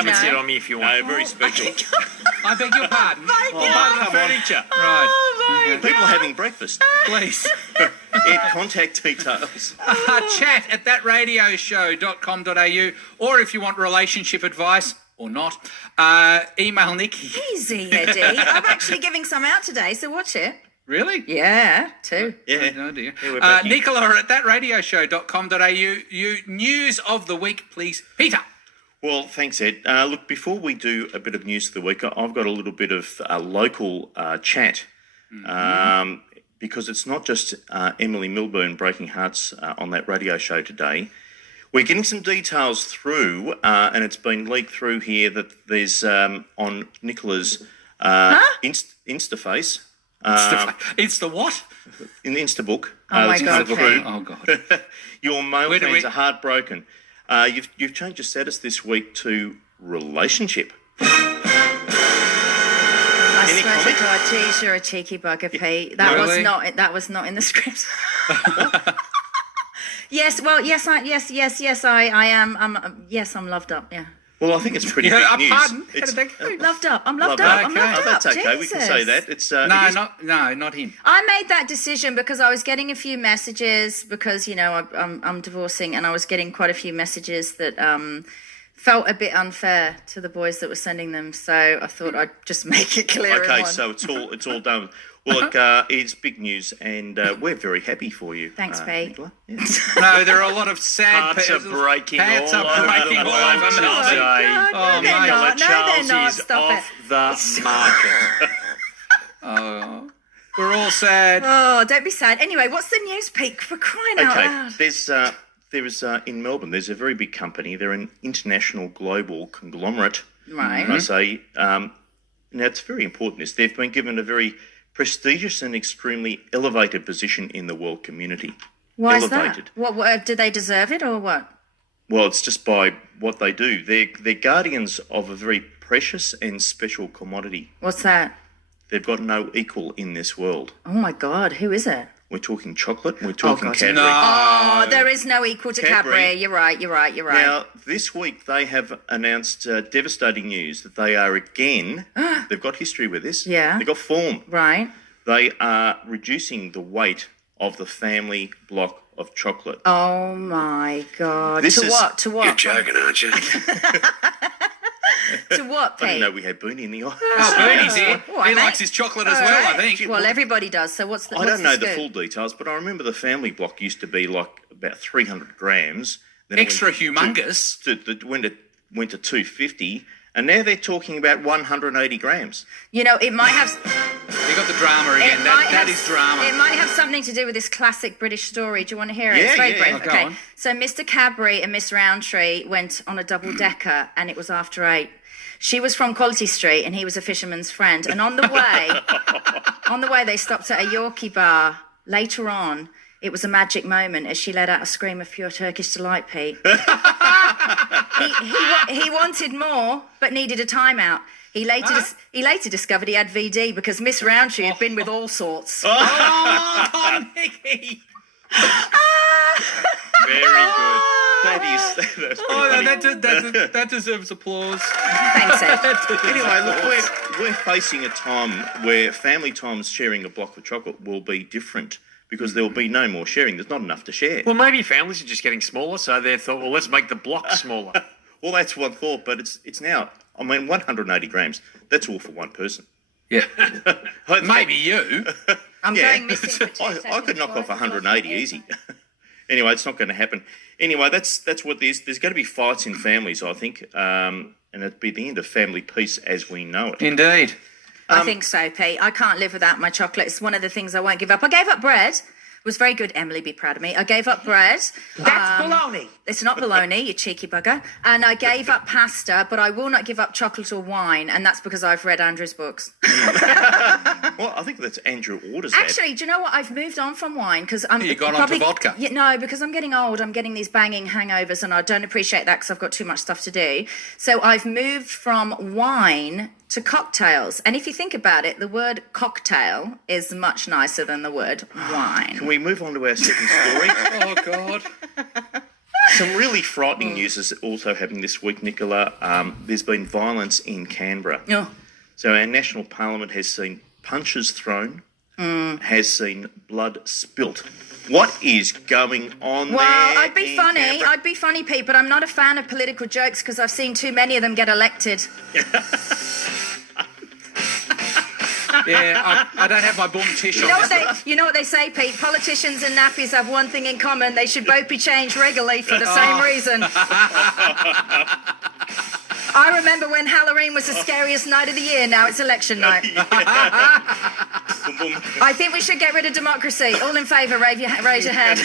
Come and sit on me if you want. No, very special. I beg your pardon. Part of the furniture. Right. Oh, people are having breakfast. Please. Contact details. Chat at thatradioshow.com.au, or if you want relationship advice or not, email Nikki. Easy, Eddie. I'm actually giving some out today, so watch it. Really? Yeah, too. Yeah. Oh dear. Yeah, we're back in. Nicola at thatradioshow.com.au. You news of the week, please. Peter. Well, thanks, Ed. Look, before we do a bit of news of the week, I've got a little bit of local chat because it's not just Emily Milburn breaking hearts on that radio show today. We're getting some details through, and it's been leaked through here that there's on Nicola's Instaface. Insta what? In the Instabook. Oh my it's God, come Pete. through. Oh, God. Your male Where do fans we- are heartbroken. You've changed your status this week to relationship. I Any swear comment? to God, geez, you're a cheeky bugger, Pete. That Really? was not in the script. Yes, well, yes, I am. I'm loved up. Yeah, Well, I think it's pretty big news. Pardon? How It's, did that go? loved up. I'm loved Loved up. up. I'm Okay. loved oh, up. that's okay. We can say Jesus. that. It's No, it is- not him. I made that decision because I was getting a few messages because I'm divorcing, and I was getting quite a few messages that felt a bit unfair to the boys that were sending them. So I thought I'd just make it clear. in Okay, one. so it's all done. Well, look, it's big news, and we're very happy for you. Thanks, Pete. Nicola. Yeah. No, there are a lot of sad Hearts are breaking Hearts all are over breaking the all world over Melbourne. today. God, Oh, no, they're mate. not. No, they're Charles not. is Stop off it. the market. Oh, we're all sad. Oh, don't be sad. Anyway, what's the news, Pete? For crying out Okay, loud. there is in Melbourne. There's a very big company. They're an international global conglomerate. Right. I say. Now it's very important. They've been given a very prestigious and extremely elevated position in the world community. Why is Elevated. that? What do they deserve it or what? Well, it's just by what they do. They're guardians of a very precious and special commodity. What's that? They've got no equal in this world. Oh my God, who is it? We're talking chocolate. We're talking God. Cadbury. No. Oh, there is no equal to Cadbury. Cadbury. You're right. Now, this week they have announced devastating news that they are again, they've got history with this. Yeah. They've got form. Right. They are reducing the weight of the family block of chocolate. Oh my God. This To is- what? To what? You're joking, aren't you? To what, I didn't Pete? know we had Booney in the office. Oh, Bernie's here. All right, He mate. likes his chocolate as well, I think. Well, everybody does. So what's the? I what's don't know the scoop? full details, but I remember the family block used to be like about 300 grams. Then it Extra went to- humongous. went to 250, and now they're talking about 180 grams. You know, it might have. You got the drama again. That is drama. It might have something to do with this classic British story. Do you want to hear it? Yeah, It's very yeah, brief. yeah. Go Okay. on. So Mr. Cadbury and Miss Roundtree went on a double decker, and it was after 8. She was from Quality Street, and he was a fisherman's friend. And on the way, they stopped at a Yorkie bar. Later on, it was a magic moment as she let out a scream of pure Turkish delight, Pete. He wanted more, but needed a timeout. He later discovered he had VD because Miss Roundtree had been with all sorts. Oh, Nicky. Very good. That's pretty funny. That deserves applause. Thanks, Ed. Anyway, look, we're facing a time where family times sharing a block of chocolate will be different because there will be no more sharing. There's not enough to share. Well, maybe families are just getting smaller, so they thought, well, let's make the block smaller. Well, that's one thought, but it's now. I mean, 180 grams. That's all for one person. Yeah. Maybe you. I'm Yeah, going missing for 2 I seconds. could knock off 180 easy. Anyway, it's not going to happen. Anyway, that's what there's going to be fights in families, I think, and it'd be the end of family peace as we know it. Indeed. I think so, Pete. I can't live without my chocolate. It's one of the things I won't give up. I gave up bread. It was very good. Emily, be proud of me. I gave up bread. That's baloney. It's not bologna, you cheeky bugger. And I gave up pasta, but I will not give up chocolate or wine, and that's because I've read Andrew's books. Well, I think that's Andrew orders that. Actually, do you know what? I've moved on from wine because I'm You got onto vodka. Yeah, no, because I'm getting old. I'm getting these banging hangovers, and I don't appreciate that because I've got too much stuff to do. So I've moved from wine to cocktails. And if you think about it, the word cocktail is much nicer than the word wine. Can we move on to our second story? Oh, God. Some really frightening news is also happening this week, Nicola. There's been violence in Canberra. Oh. So our national parliament has seen punches thrown, has seen blood spilt. What is going on there? Well, I'd be in funny. Canberra? I'd be funny, Pete, but I'm not a fan of political jokes because I've seen too many of them get elected. Yeah, I don't have my bum tissue. You know what they say, Pete? Politicians and nappies have one thing in common. They should both be changed regularly for the same reason. I remember when Halloween was the scariest night of the year. Now it's election night. I think we should get rid of democracy. All in favour, raise your hand.